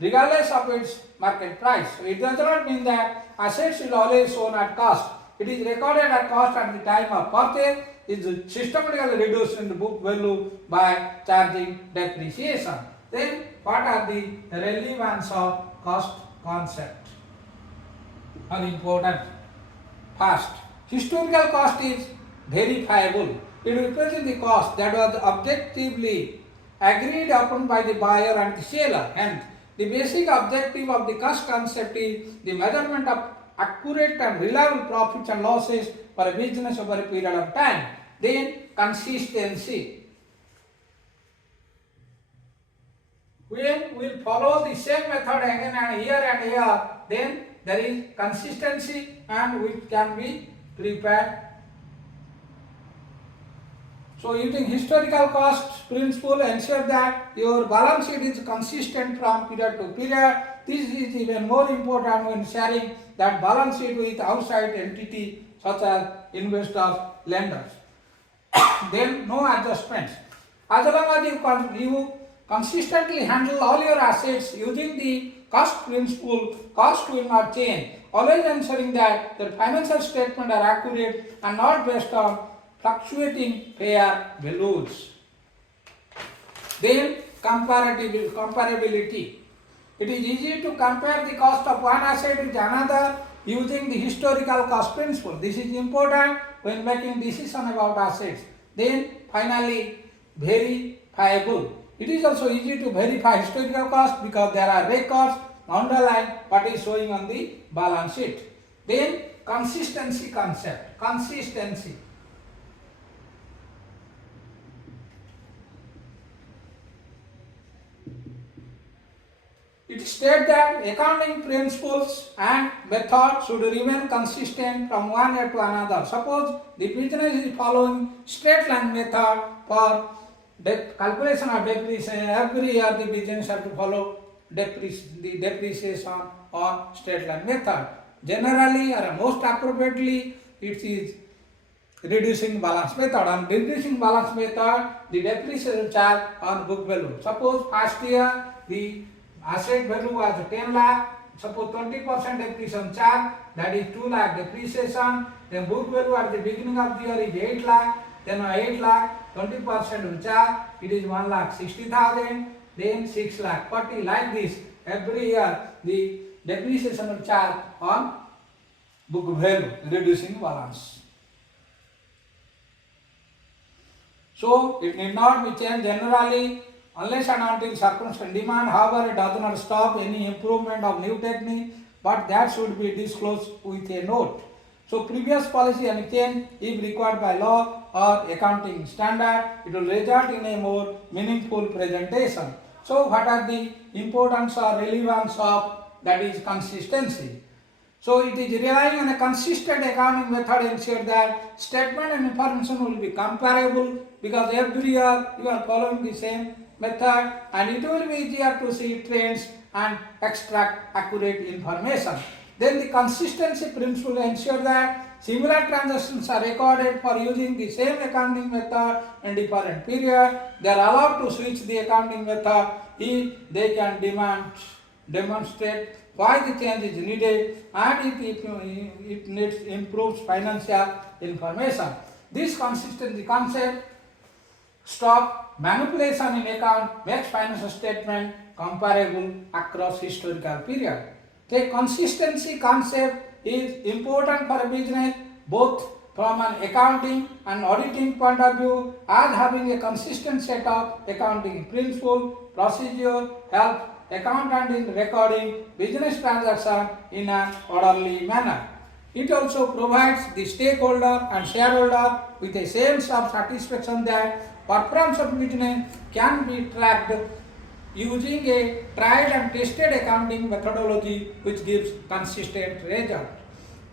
regardless of its market price. So it does not mean that assets will always shown at cost. It is recorded at cost at the time of purchase, is systematically reduced in the book value by charging depreciation. Then what are the relevance of cost concept? Unimportant. First, historical cost is verifiable. It represents the cost that was objectively agreed upon by the buyer and the seller. Hence, the basic objective of the cost concept is the measurement of accurate and reliable profits and losses for a business over a period of time. Then, consistency. When we will follow the same method again and here, then there is consistency and which can be prepared. So using historical cost principle, ensure that your balance sheet is consistent from period to period. This is even more important when sharing that balance sheet with outside entity such as investors, lenders. Then no adjustments. As long as you consistently handle all your assets using the cost principle, cost will not change. Always ensuring that your financial statements are accurate and not based on fluctuating fair values. Then comparability. It is easy to compare the cost of one asset with another using the historical cost principle. This is important when making decisions about assets. Then finally, verifiable. It is also easy to verify historical cost because there are records underlying what is showing on the balance sheet. Then consistency concept. Consistency. It states that accounting principles and methods should remain consistent from one year to another. Suppose the business is following straight line method for calculation of depreciation. Every year the business has to follow the depreciation on straight line method. Generally or most appropriately, it is reducing balance method. On reducing balance method, the depreciation charge on book value. Suppose first year the asset value was 10 lakh, suppose 20% depreciation charge, that is 2 lakh depreciation, then book value at the beginning of the year is 8 lakh, then 8 lakh, 20% charge, it is 1 lakh 60,000, then 6 lakh 40, like this. Every year the depreciation will charge on book value, reducing balance. So it need not be changed generally unless and until circumstances demand. However, it does not stop any improvement of new technique, but that should be disclosed with a note. So previous policy and change, if required by law or accounting standard, it will result in a more meaningful presentation. So what are the importance or relevance of that is consistency? So it is relying on a consistent accounting method ensure that statement and information will be comparable, because every year you are following the same method and it will be easier to see trends and extract accurate information. Then the consistency principle ensure that similar transactions are recorded for using the same accounting method in different period. They are allowed to switch the accounting method if they can demonstrate why the change is needed and if it needs improves financial information. This consistency concept stop manipulation in account, makes financial statement comparable across historical period. The consistency concept is important for a business both from an accounting and auditing point of view, as having a consistent set of accounting principle, procedure, help accountant in recording business transaction in an orderly manner. It also provides the stakeholder and shareholder with a sense of satisfaction that performance of business can be tracked using a tried and tested accounting methodology which gives consistent result.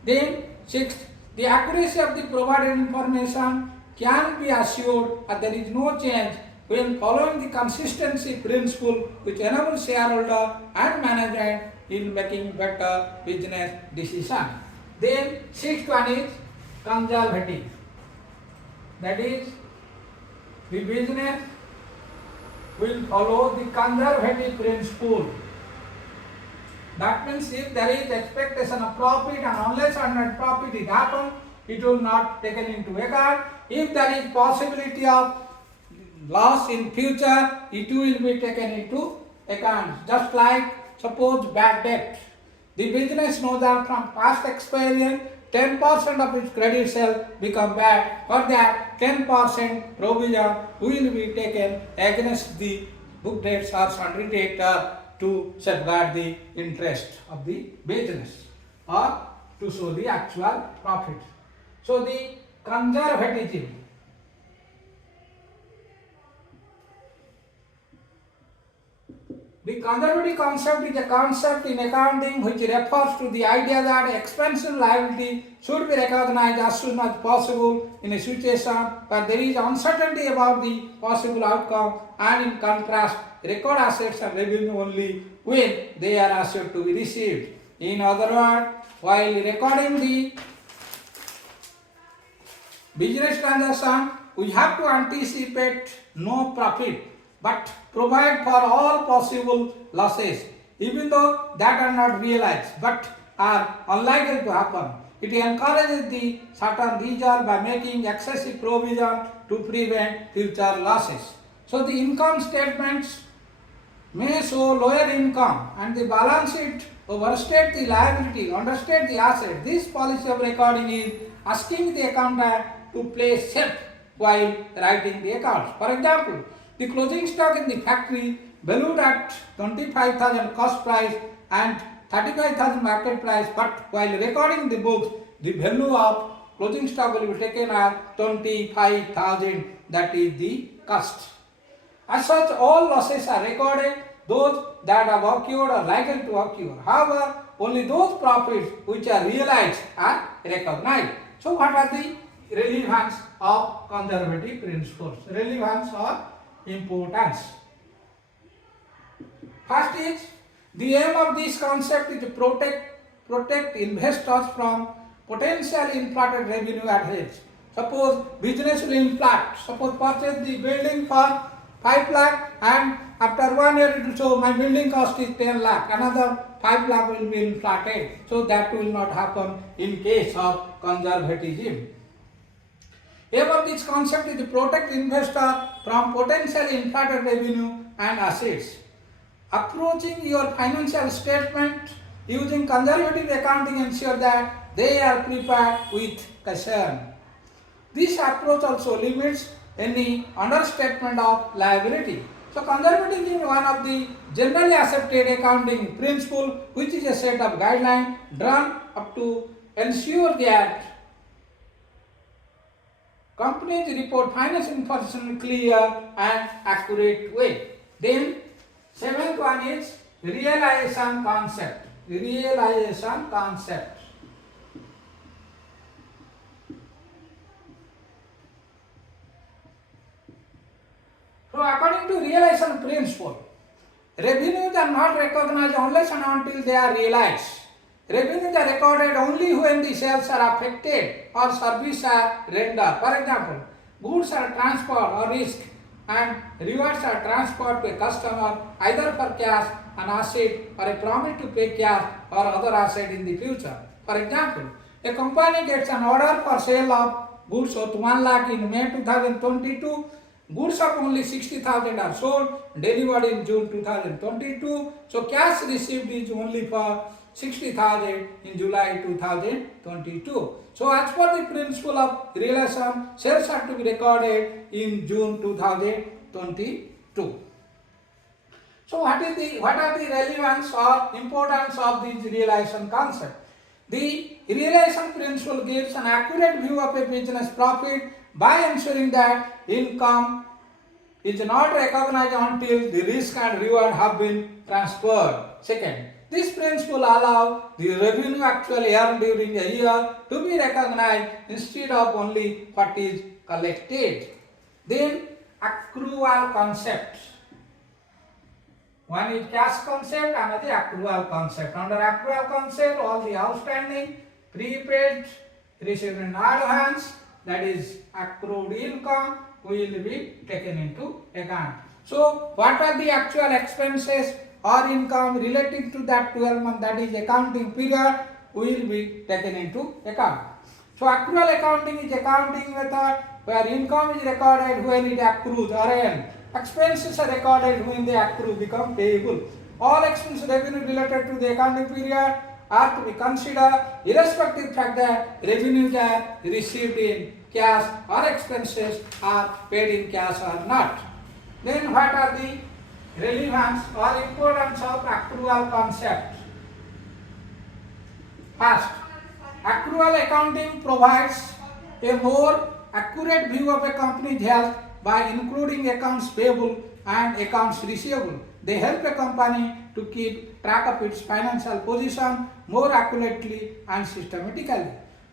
Then sixth, the accuracy of the provided information can be assured that there is no change when following the consistency principle which enables shareholder and management in making better business decision. Then sixth one is conservative. That is, the business will follow the conservative principle. That means if there is expectation of profit and unless unearned profit is happen, it will not taken into account. If there is possibility of loss in future, it will be taken into account. Just like suppose bad debt. The business knows that from past experience 10% of its credit shall become bad. For that 10% provision will be taken against the book debts or sundry debtor to safeguard the interest of the business or to show the actual profit. So the conservatism. The conservative concept is a concept in accounting which refers to the idea that expensive liability should be recognized as soon as possible in a situation where there is uncertainty about the possible outcome, and in contrast, record assets and revenue only when they are assured to be received. In other words, while recording the business transaction, we have to anticipate no profit but provide for all possible losses, even though that are not realized but are unlikely to happen. It encourages the certain reserve by making excessive provision to prevent future losses. So the income statements may show lower income and the balance sheet overstate the liability, understate the asset. This policy of recording is asking the accountant to play safe while writing the accounts. For example, the closing stock in the factory valued at 25,000 cost price and 35,000 market price, but while recording the books, the value of closing stock will be taken at 25,000, that is the cost. As such, all losses are recorded, those that have occurred or likely to occur. However, only those profits which are realized are recognized. So what are the relevance of conservative principles? Relevance or importance. First is, the aim of this concept is to protect investors from potential inflated revenue at risk. Suppose business will inflate. Suppose purchase the building for 5 lakh and after 1 year it will show my building cost is 10 lakh. Another 5 lakh will be inflated. So that will not happen in case of conservatism. Aim of this concept is to protect investor from potentially inflated revenue and assets. Approaching your financial statement using conservative accounting ensure that they are prepared with caution. This approach also limits any understatement of liability. So conservatism is one of the generally accepted accounting principle, which is a set of guidelines drawn up to ensure that companies report financial information in clear and accurate way. Then seventh one is realization concept. Realization concept. So according to realization principle, revenues are not recognized unless and until they are realized. Revenues are recorded only when the sales are affected or services are rendered. For example, goods are transferred or risk and rewards are transferred to a customer either for cash, an asset, or a promise to pay cash or other asset in the future. For example, a company gets an order for sale of goods worth 1 lakh in May 2022. Goods of only 60,000 are sold, delivered in June 2022. So cash received is only for 60,000 in July 2022. So as per the principle of realization, sales are to be recorded in June 2022. So what are the relevance or importance of this realization concept? The realization principle gives an accurate view of a business profit by ensuring that income is not recognized until the risk and reward have been transferred. Second, this principle allows the revenue actually earned during a year to be recognized instead of only what is collected. Then, accrual concept. One is cash concept, another accrual concept. Under accrual concept, all the outstanding, prepaid, received in advance, that is accrued income, will be taken into account. So, what are the actual expenses or income relating to that 12 month, that is accounting period, will be taken into account. So, accrual accounting is accounting method where income is recorded when it accrues or earned. Expenses are recorded when they accrue, become payable. All expense revenue related to the accounting period are to be considered irrespective of the fact that revenues are received in cash or expenses are paid in cash or not. Then what are the relevance or importance of accrual concept? First, accrual accounting provides a more accurate view of a company's health by including accounts payable and accounts receivable. They help a company to keep track of its financial position more accurately and systematically.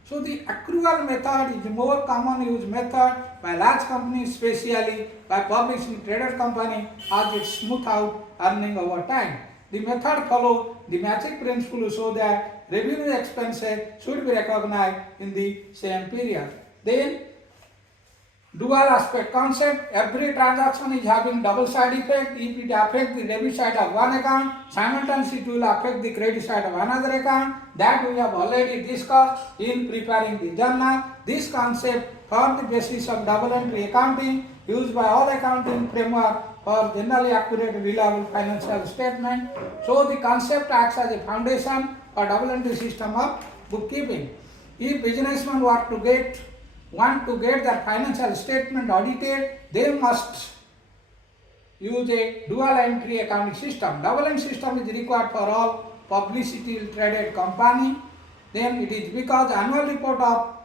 So the accrual method is a more common used method by large companies, especially by publishing traded company, as it smooths out earning over time. The method follows the matching principle so that revenue expenses should be recognized in the same period. Then dual aspect concept, every transaction is having double side effect. If it affects the debit side of one account, simultaneously it will affect the credit side of another account. That we have already discussed in preparing the journal. This concept forms the basis of double entry accounting used by all accounting framework for generally accurate and reliable financial statement. So the concept acts as a foundation for double entry system of bookkeeping. If businessmen want to get their financial statement audited, they must use a dual entry accounting system. Double entry system is required for all publicly traded company. Then it is because annual report of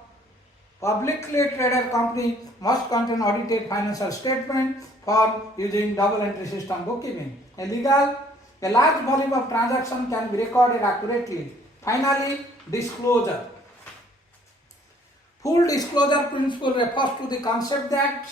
publicly traded company must contain audited financial statement for using double entry system bookkeeping. A large volume of transaction can be recorded accurately. Finally, disclosure. Full disclosure principle refers to the concept that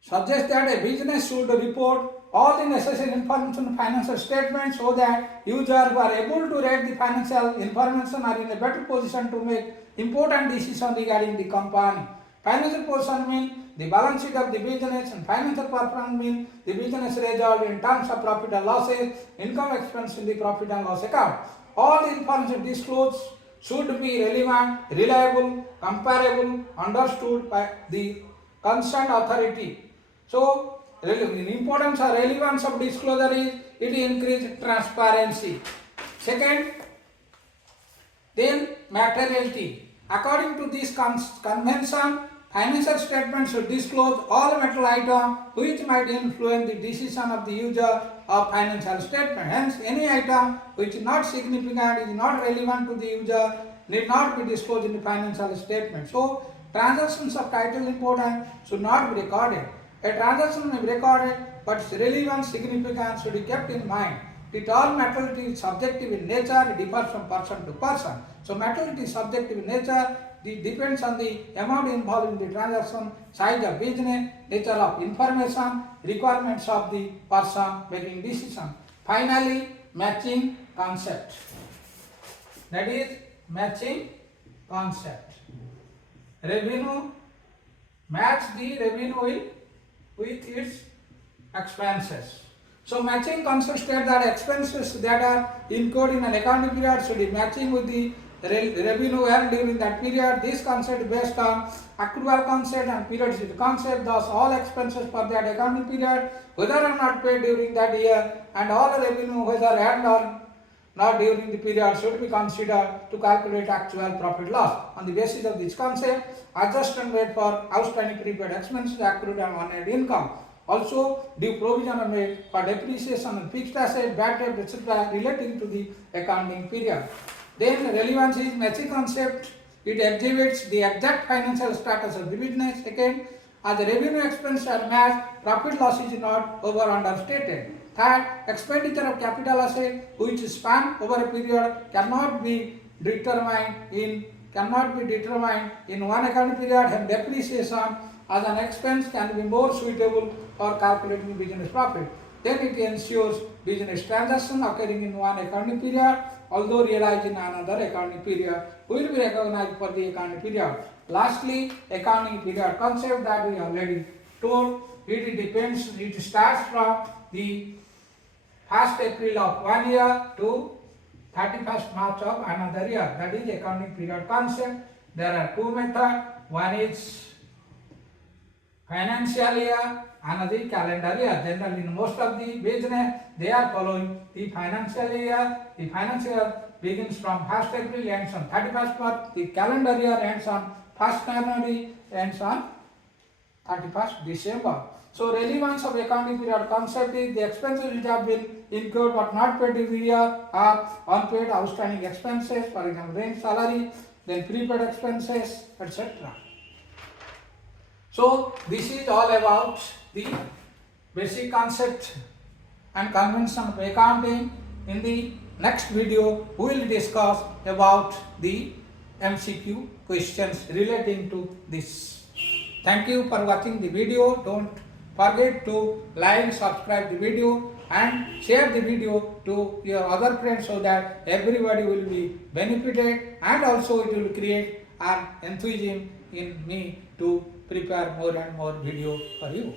suggests that a business should report all the necessary information in financial statements so that users who are able to read the financial information are in a better position to make important decisions regarding the company. Financial position means the balance sheet of the business, and financial performance means the business result in terms of profit and losses, income expense in the profit and loss account. All the information disclosed should be relevant, reliable, comparable, understood by the concerned authority. So, the importance or relevance of disclosure is it increases transparency. Second, then materiality. According to this convention, Financial statement should disclose all material items which might influence the decision of the user of financial statement. Hence, any item which is not significant, is not relevant to the user, need not be disclosed in the financial statement. So, transactions of title important should not be recorded. A transaction may be recorded, but its relevance, significance should be kept in mind. It all materiality is subjective in nature, it differs from person to person. So, materiality is subjective in nature. It depends on the amount involved in the transaction, size of business, nature of information, requirements of the person making decision. Finally, matching concept. That is matching concept. Revenue, match the revenue with its expenses. So matching concept states that expenses that are incurred in an accounting period should be matching with the revenue earned during that period. This concept is based on accrual concept and periodicity concept. Thus, all expenses for that accounting period, whether or not paid during that year, and all revenue, whether earned or not during the period, should be considered to calculate actual profit loss. On the basis of this concept, adjustment made for outstanding prepaid expenses, accrued and unearned income. Also, due provision are made for depreciation and fixed asset, bad debt, etc. relating to the accounting period. Then relevance is matching concept. It exhibits the exact financial status of the business. Second, as the revenue expense are matched, profit loss is not over understated. Third, expenditure of capital asset which span over a period cannot be determined in one accounting period, and depreciation as an expense can be more suitable for calculating business profit. Then it ensures business transaction occurring in one accounting period, although realized in another accounting period, will be recognized for the accounting period. Lastly, accounting period concept that we already told. It starts from the 1st April of one year to 31st March of another year. That is accounting period concept. There are two methods. One is financial year, another calendar year. Generally, in most of the business, they are following the financial year. The financial year begins from 1st April, ends on 31st March. The calendar year ends on 1st January, ends on 31st December. So, relevance of accounting period concept is the expenses which have been incurred but not paid in the year are unpaid outstanding expenses, for example, rent, salary, then prepaid expenses, etc. So, this is all about the basic concept and convention of accounting. In the next video, we will discuss about the MCQ questions relating to this. Thank you for watching the video. Don't forget to like, subscribe the video and share the video to your other friends so that everybody will be benefited, and also it will create an enthusiasm in me to prepare more and more video for you.